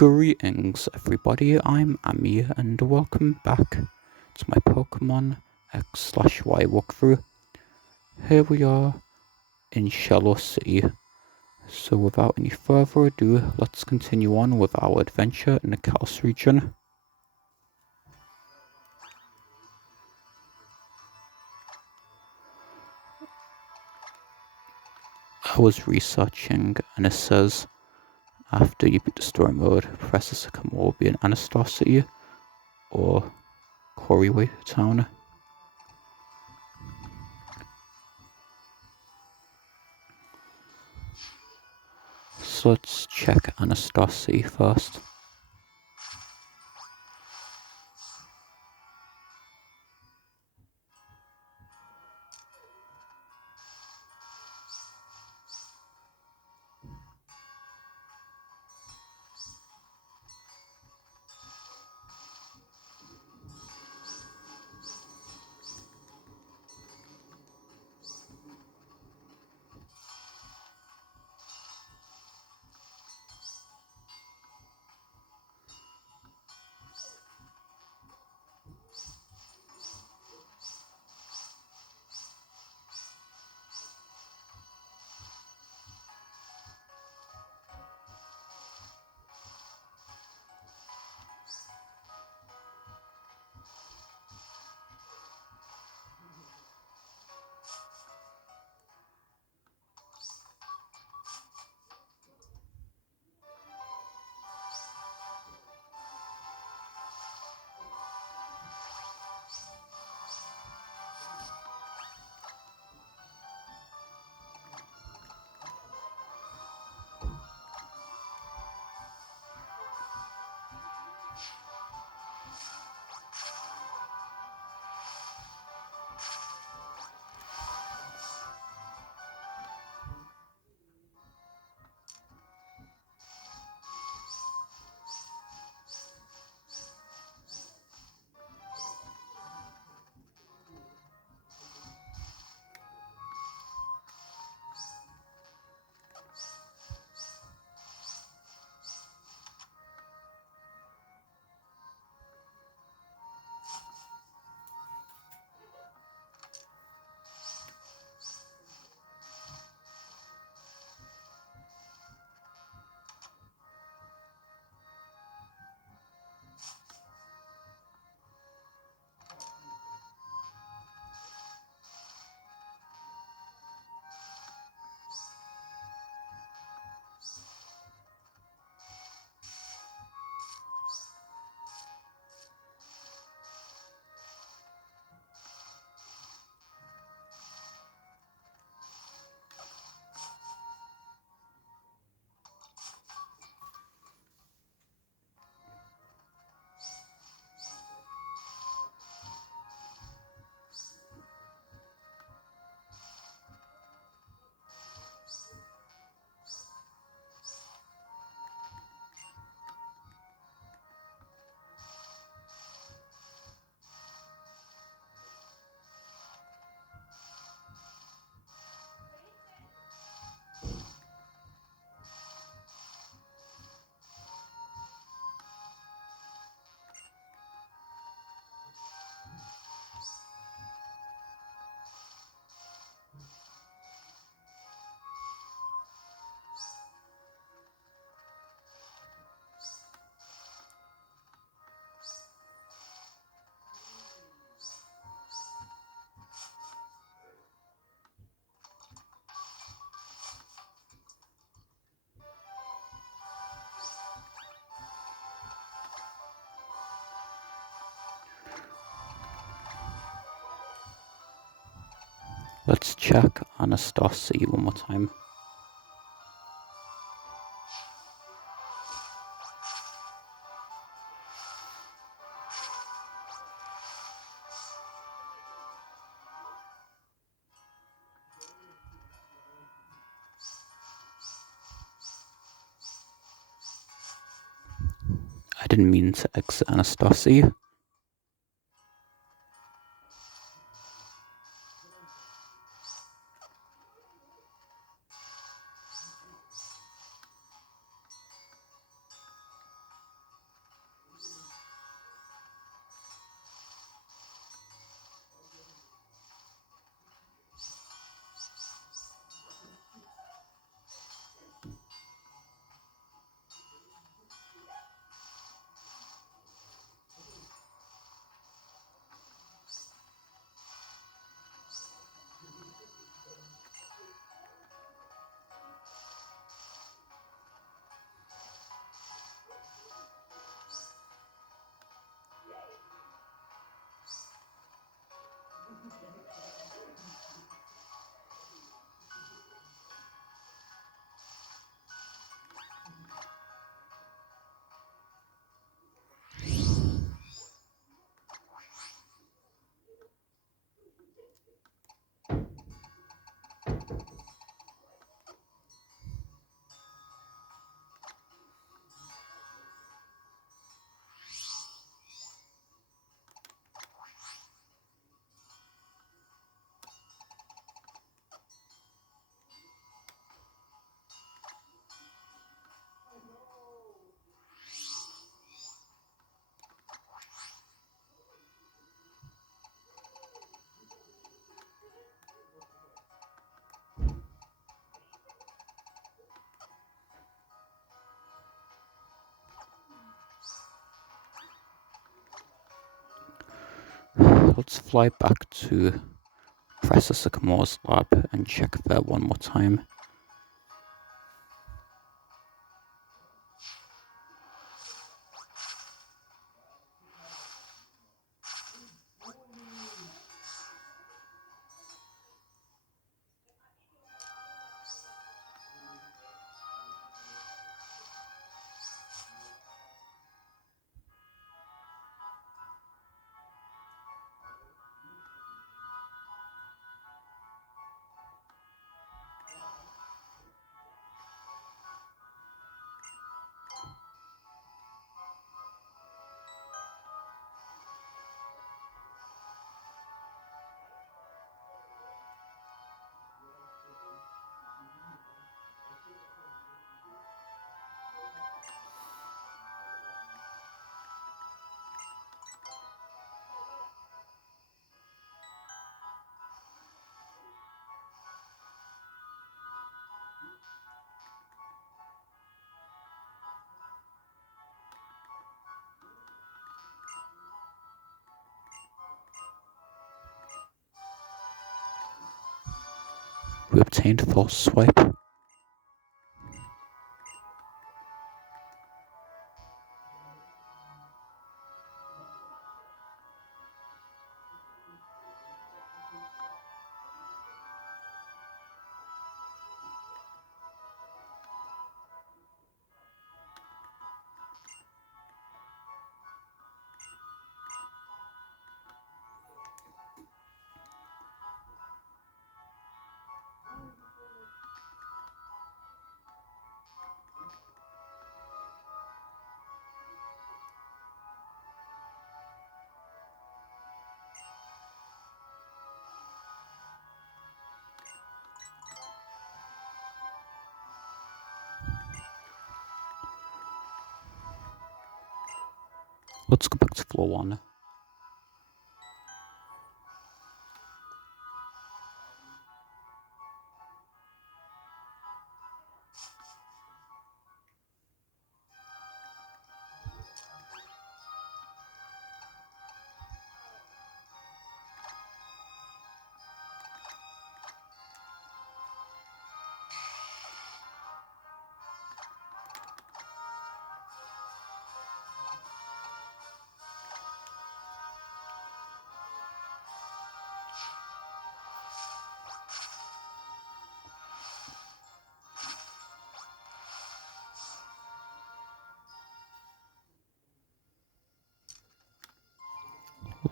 Greetings everybody, I'm Ami and welcome back to my Pokemon X/Y walkthrough. Here we are in Shello City, so without any further ado, let's continue on with our adventure in the Chaos region. I was researching and it says after you beat the story mode, Professor Sycamore will be in Anastar City or Coryway Town. So let's check Anastar City first. Let's check Anastar City one more time. I didn't mean to exit Anastar City. let's fly back to Professor Sycamore's lab and check there one more time. We obtained false swipe. Let's go back to floor 1.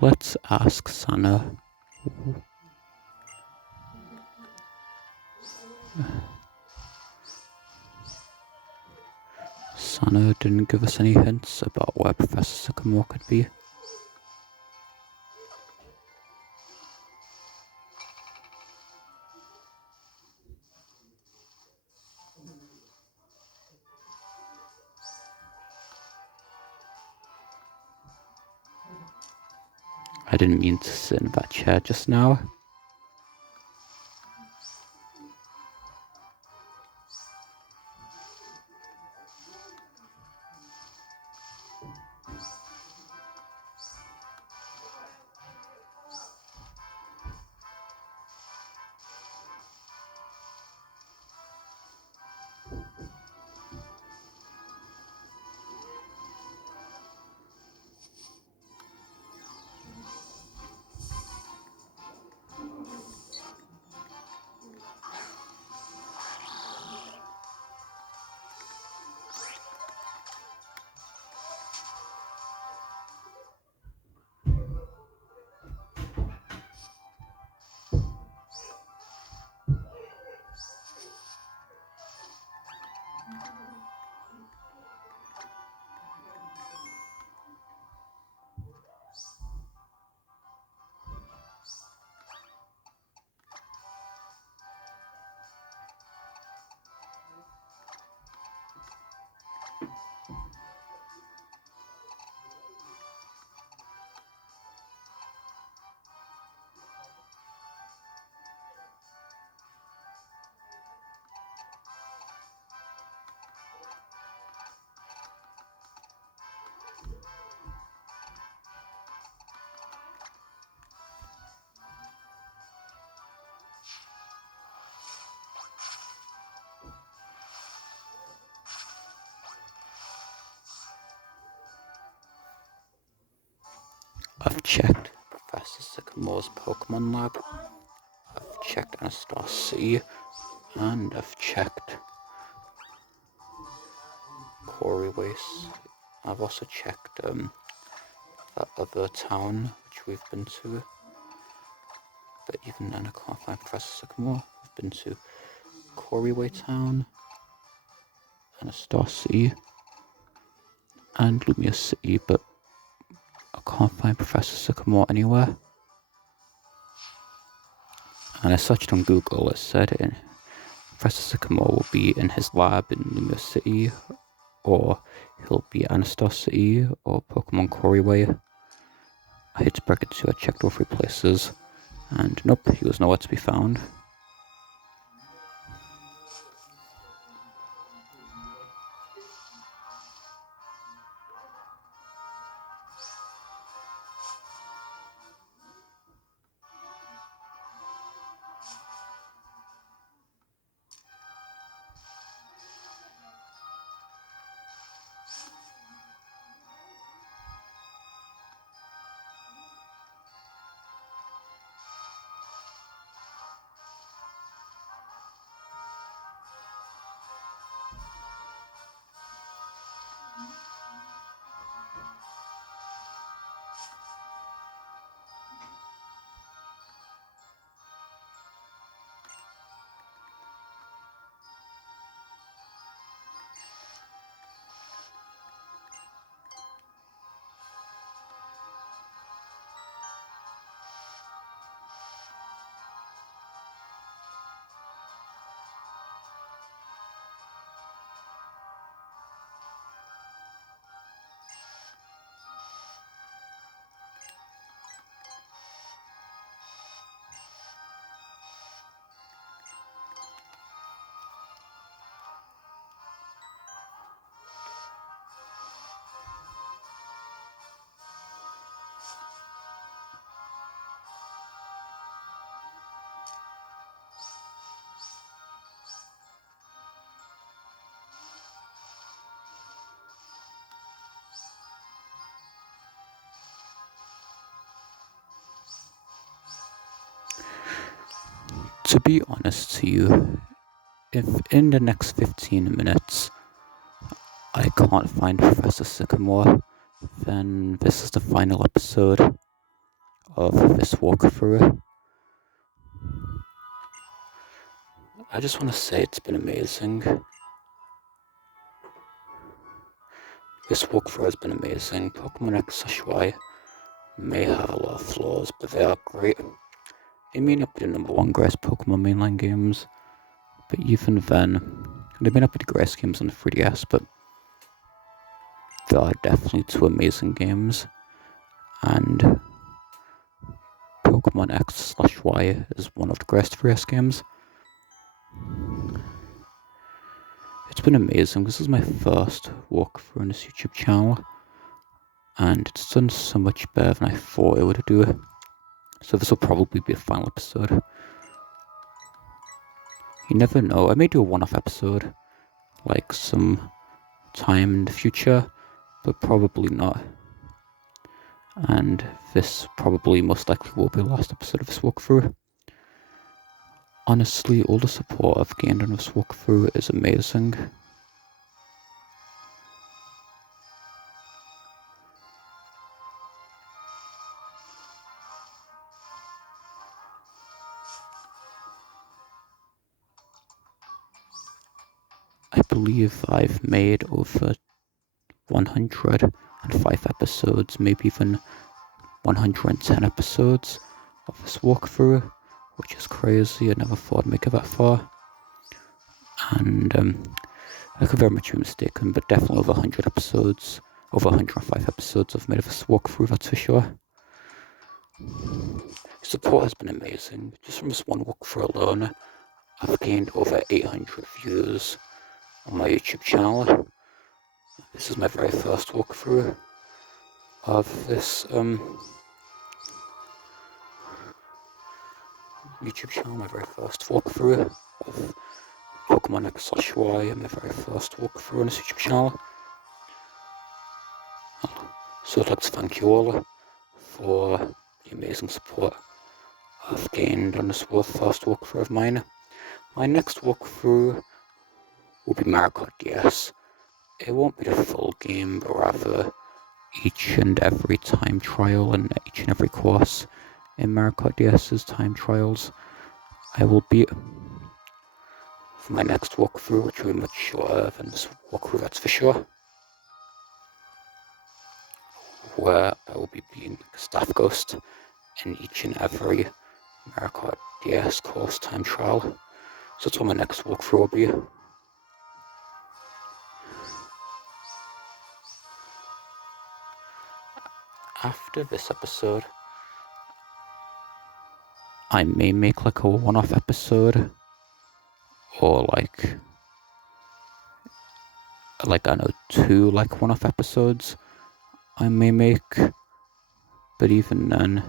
Let's ask Sana. Sana didn't give us any hints about where Professor Sycamore could be. I didn't mean to sit in that chair just now. I've checked Professor Sycamore's Pokemon Lab, I've checked Anastasia, and I've checked Corey Waste. I've also checked that other town which we've been to, but even then I can't find Professor Sycamore. I've been to Corey Town, Anastasia, and Lumia City, but I can't find Professor Sycamore anywhere. And I searched on Google, it said Professor Sycamore will be in his lab in Lumia City, or he'll be at Anastasia, or Pokemon Corey. I hate to break it to you, I checked all 3 places, and nope, he was nowhere to be found. To be honest to you, if in the next 15 minutes I can't find Professor Sycamore, then this is the final episode of this walkthrough. I just want to say it's been amazing. This walkthrough has been amazing. Pokemon X/Y may have a lot of flaws, but they are great. They may not be the #1 greatest Pokemon mainline games, but even then, they may not be the greatest games on the 3DS, but they are definitely 2 amazing games. And Pokemon X/Y is one of the greatest 3DS games. It's been amazing. This is my first walkthrough on this YouTube channel, and it's done so much better than I thought it would do. So this will probably be a final episode. You never know. I may do a one-off episode, like some time in the future, but probably not. And this probably most likely will be the last episode of this walkthrough. Honestly, all the support I've gained on this walkthrough is amazing. I believe I've made over 105 episodes, maybe even 110 episodes of this walkthrough, which is crazy. I never thought I'd make it that far. And I could very much be mistaken, but definitely over 100 episodes, over 105 episodes I've made of this walkthrough, that's for sure. Support has been amazing. Just from this one walkthrough alone, I've gained over 800 views on my YouTube channel. This is my very first walkthrough of this YouTube channel, my very first walkthrough of Pokemon X/Y, and my very first walkthrough on this YouTube channel. So I'd like to thank you all for the amazing support I've gained on this first walkthrough of mine. My next walkthrough will be Mario Kart DS. It won't be the full game, but rather each and every time trial and each and every course in Mario Kart DS's time trials I will beat for my next walkthrough, which will be much shorter than this walkthrough, that's for sure, where I will be being Staff Ghost in each and every Mario Kart DS course time trial. So that's what my next walkthrough will be. After this episode, I may make like a one-off episode, or like I know 2 like one-off episodes I may make, but even then,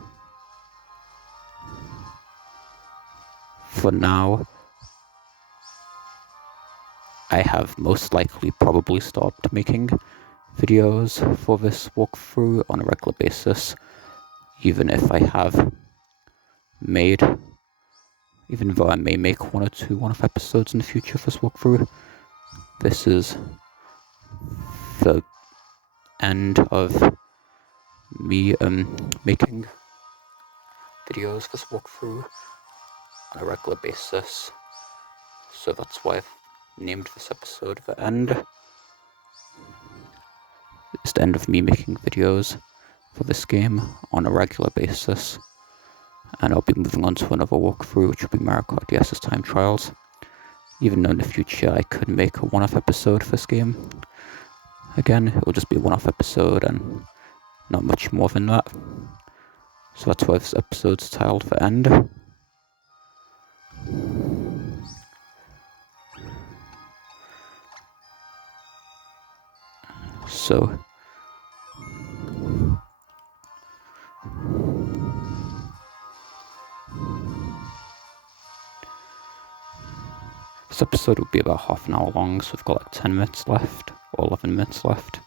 for now, I have most likely probably stopped making videos for this walkthrough on a regular basis, even if I have made, even though I may make 1 or 2 one-off episodes in the future for this walkthrough. This is the end of me making videos for this walkthrough on a regular basis, so that's why I've named this episode The End. It's the end of me making videos for this game on a regular basis, and I'll be moving on to another walkthrough, which will be Mario Kart DS's time trials. Even though in the future I could make a one-off episode for this game. Again, it will just be a one-off episode and not much more than that. So that's why this episode's titled The End. So this episode will be about half an hour long, so we've got like 10 minutes left, or 11 minutes left.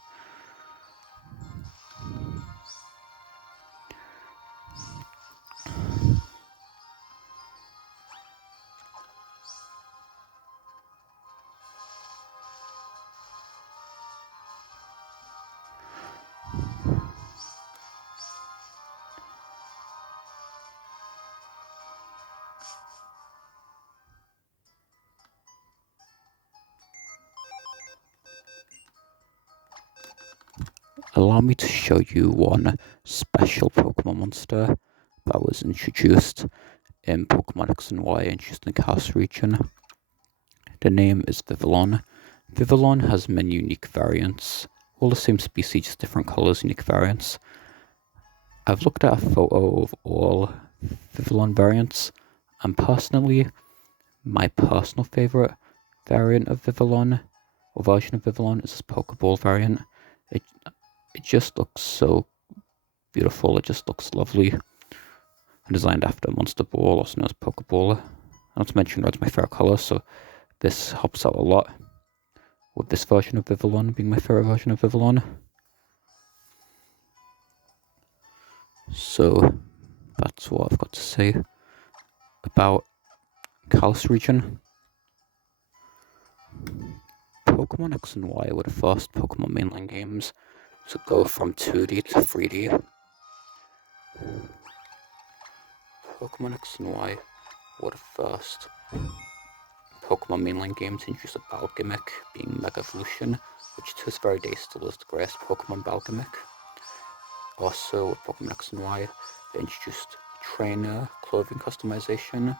Allow me to show you one special Pokemon monster that was introduced in Pokemon X and Y, introduced in the Chaos region. The name is Vivillon. Vivillon has many unique variants, all the same species, just different colors, unique variants. I've looked at a photo of all Vivillon variants, and personally, my personal favorite variant of Vivillon, or version of Vivillon, is this Pokeball variant. It just looks so beautiful, it just looks lovely. Designed after Monster Ball, also known as Pokeball. Not to mention red's my favorite color, so this helps out a lot with this version of Vivillon being my favorite version of Vivillon. So that's what I've got to say about Kalos region. Pokemon X and Y were the first Pokemon mainline games to go from 2D to 3D. Pokemon X and Y were the first Pokemon mainline game to introduce a battle gimmick, being Mega Evolution, which to this very day still is the greatest Pokemon battle gimmick. Also, with Pokemon X and Y, they introduced trainer clothing customization,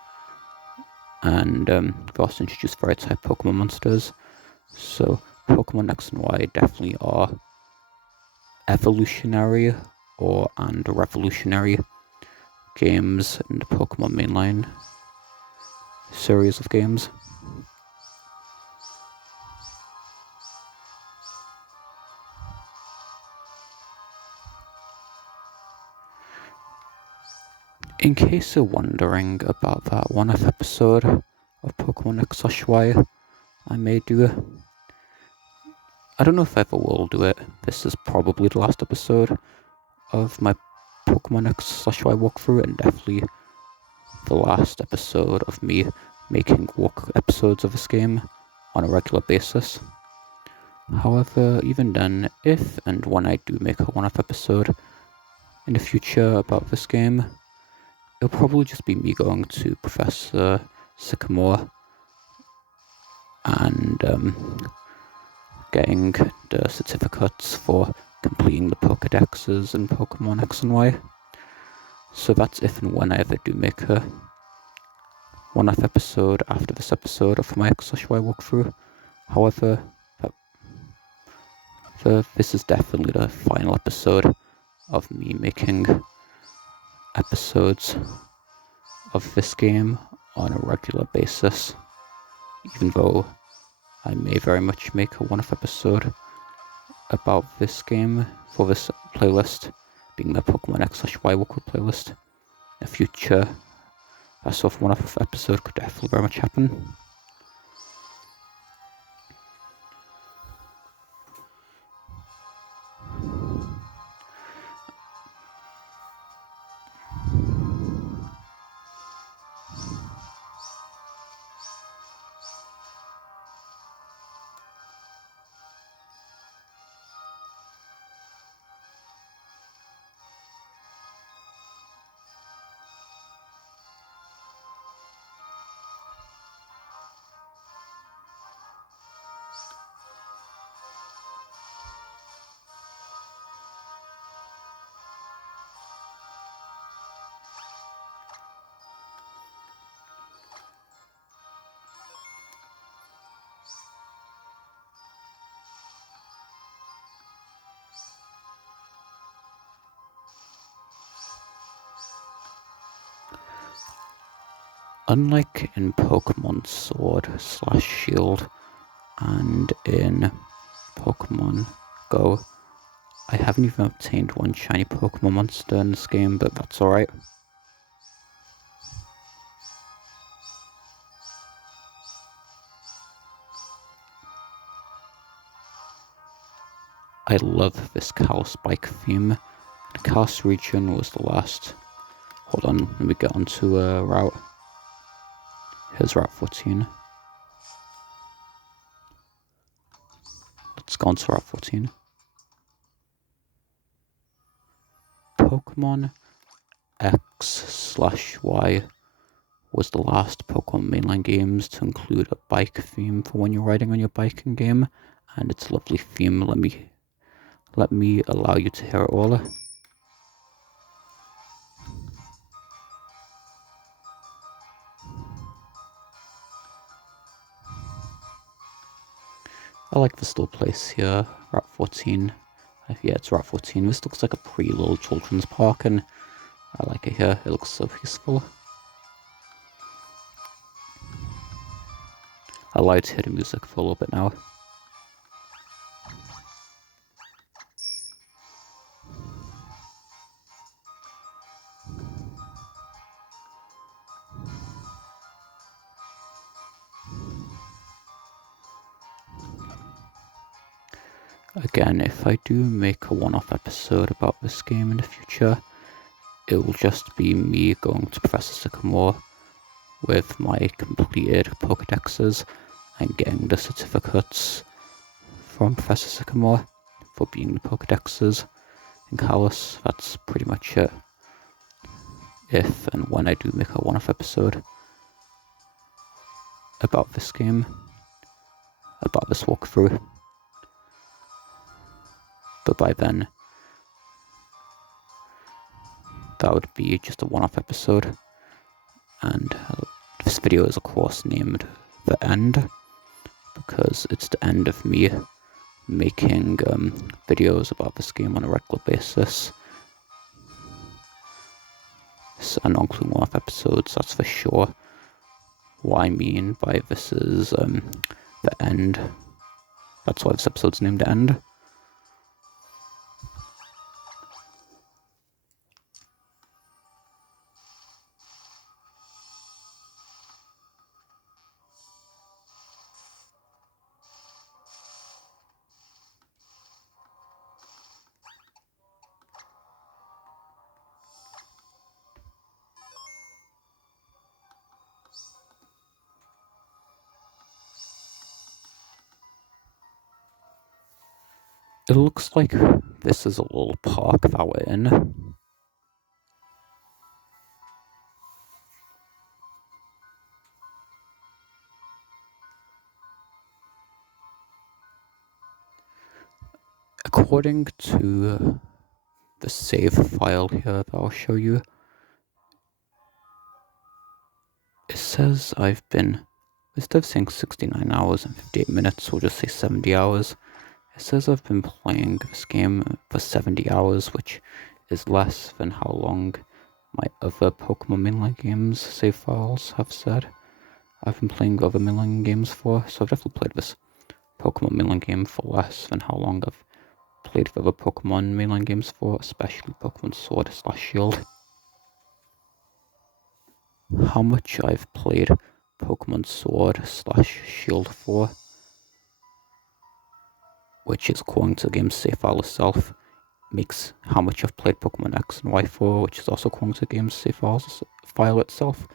and they also introduced fairy type Pokemon monsters. So Pokemon X and Y definitely are evolutionary and revolutionary games in the Pokemon mainline series of games. In case you're wondering about that one-off episode of Pokemon X/Y I may do, I don't know if I ever will do it. This is probably the last episode of my Pokemon X/Y walkthrough, and definitely the last episode of me making walk episodes of this game on a regular basis. However, even then, if and when I do make a one-off episode in the future about this game, it'll probably just be me going to Professor Sycamore and getting the certificates for completing the Pokedexes in Pokemon X and Y. So that's if and when I ever do make a one-off episode after this episode of my X/Y walkthrough. However, this is definitely the final episode of me making episodes of this game on a regular basis, even though I may very much make a one-off episode about this game for this playlist, being the Pokemon X/Y walkthrough playlist. In the future, that sort of one-off episode could definitely very much happen. Unlike in Pokemon Sword/Shield and in Pokemon Go, I haven't even obtained one shiny Pokemon monster in this game, but that's alright. I love this Cow Spike theme. The Chaos region was the last. Hold on, let me get onto a route. Here's Route 14. Let's go on to Route 14. Pokemon X/Y was the last Pokemon mainline games to include a bike theme for when you're riding on your bike in game, and it's a lovely theme. Let me allow you to hear it all. I like this little place here, Route 14. Yeah, it's Route 14. This looks like a pretty little children's park, and I like it here. It looks so peaceful. I'll allow you to hear the music for a little bit now. Again, if I do make a one-off episode about this game in the future, it will just be me going to Professor Sycamore with my completed Pokedexes and getting the certificates from Professor Sycamore for being the Pokedexes in Kalos. That's pretty much it. If and when I do make a one-off episode about this game, about this walkthrough. But by then, that would be just a one-off episode. And this video is of course named The End, because it's the end of me making videos about this game on a regular basis. And not including one-off episodes, that's for sure. What I mean by this is The End. That's why this episode's named The End. It looks like this is a little park that we're in. According to the save file here that I'll show you, it says I've been, instead of saying 69 hours and 58 minutes, we'll just say 70 hours. It says I've been playing this game for 70 hours, which is less than how long my other Pokemon mainline games save files have said I've been playing other mainline games for, so I've definitely played this Pokemon mainline game for less than how long I've played the other Pokemon mainline games for, especially Pokemon Sword/Shield. How much I've played Pokemon Sword/Shield for, which is according to the game's save file itself, makes how much I've played Pokemon X and Y for, which is also according to the game's save file itself,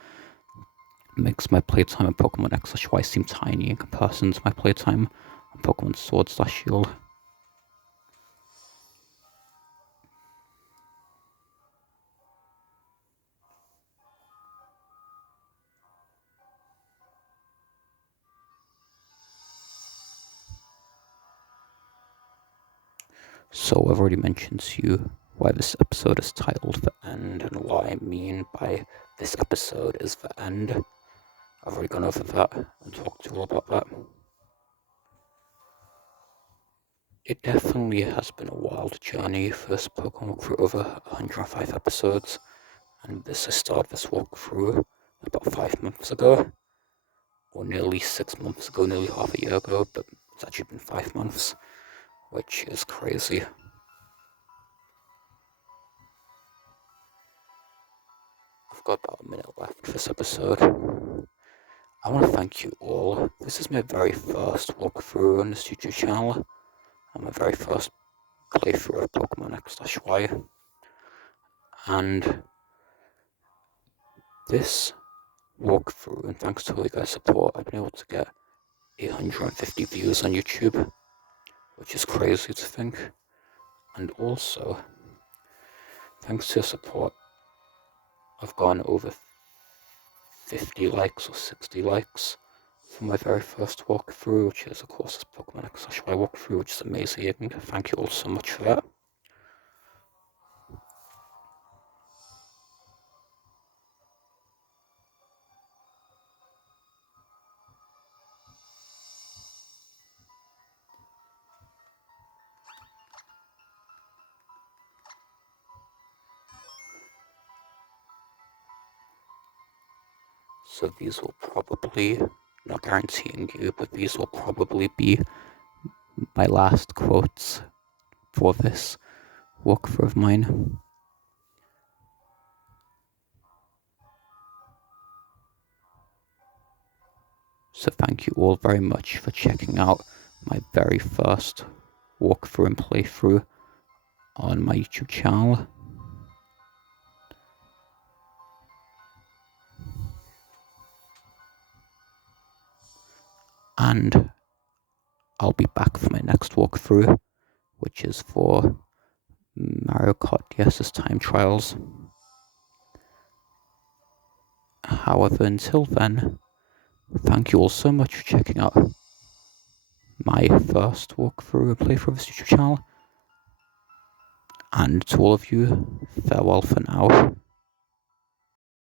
makes my playtime on Pokemon X/Y seem tiny in comparison to my playtime on Pokemon Sword/Shield. So I've already mentioned to you why this episode is titled The End and what I mean by this episode is the end. I've already gone over that and talked to you all about that. It definitely has been a wild journey for this Pokemon for over 105 episodes, and I started this walkthrough about 5 months ago, or nearly 6 months ago, nearly half a year ago, but it's actually been 5 months, which is crazy. I've got about a minute left for this episode. I want to thank you all. This is my very first walkthrough on this YouTube channel, and my very first playthrough of Pokemon X/Y, and this walkthrough, and thanks to all you guys' support, I've been able to get 850 views on YouTube, which is crazy to think. And also, thanks to your support, I've gone over 50 likes or 60 likes for my very first walkthrough, which is, of course, this Pokemon X/Y walkthrough, which is amazing. Thank you all so much for that. So these will probably, not guaranteeing you, but these will probably be my last quotes for this walkthrough of mine. So thank you all very much for checking out my very first walkthrough and playthrough on my YouTube channel. And I'll be back for my next walkthrough, which is for Mario Kart DS's time trials. However, until then, thank you all so much for checking out my first walkthrough and playthrough of this YouTube channel. And to all of you, farewell for now.